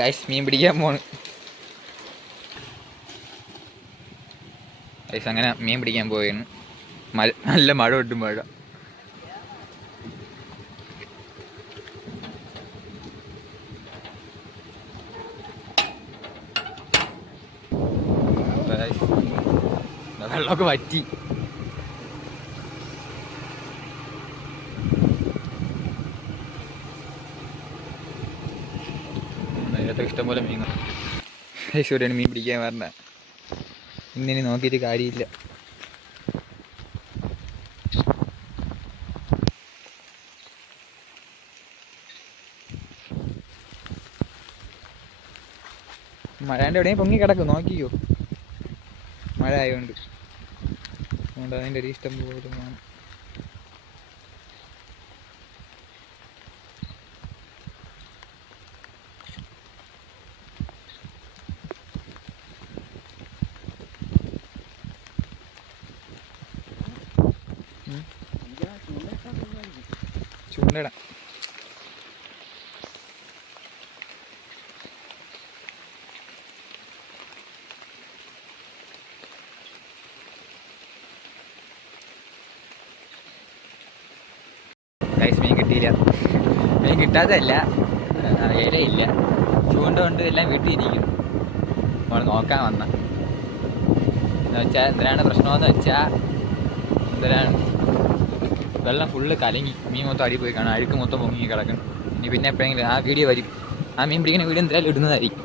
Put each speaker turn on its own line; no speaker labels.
Guys മീൻ പിടിക്കാൻ പോണ്. Guys അങ്ങനെ മീൻ പിടിക്കാൻ മഴ നല്ല മഴ ഒട്ടും മഴ. വെള്ളമൊക്കെ വറ്റി. നേരത്തെ ഇഷ്ടംപോലെ മീൻ ഐശ്വര്യാണ് മീൻ പിടിക്കാൻ വരണ്ട. ഇന്നിനി നോക്കിയിട്ട് കാര്യമില്ല. മഴേന്റെ എവിടെയും പൊങ്ങി കിടക്കും നോക്കിക്കോ. മഴ ആയതുകൊണ്ട് അതുകൊണ്ട് അതിന്റെ ഒരു ഇഷ്ടം പോലും കാണും ചൂണ്ടയിടാം. ഗൈസ് മീൻ കിട്ടിയില്ല. മീൻ കിട്ടാത്തല്ല ആ, ഇലയില്ല ചൂണ്ട കൊണ്ട് എല്ലാം വീട്ടിലിരിക്കുന്നു നമ്മൾ നോക്കാൻ വന്ന. എന്ന് എന്തിനാണ് പ്രശ്നമെന്ന് വെച്ചാൽ എന്തിനാണ് വെള്ളം ഫുള്ള് കലങ്ങി. മീൻ മൊത്തം അടി പോയി കാണാം. അഴുക്ക് മൊത്തം പൊങ്ങി കിടക്കണം ഇനി പിന്നെ എപ്പോഴെങ്കിലും ആ വീഡിയോ വരും. ആ മീൻ പിടിക്കുന്ന വീഡിയോ എന്തായാലും ഇടുന്നതായിരിക്കും.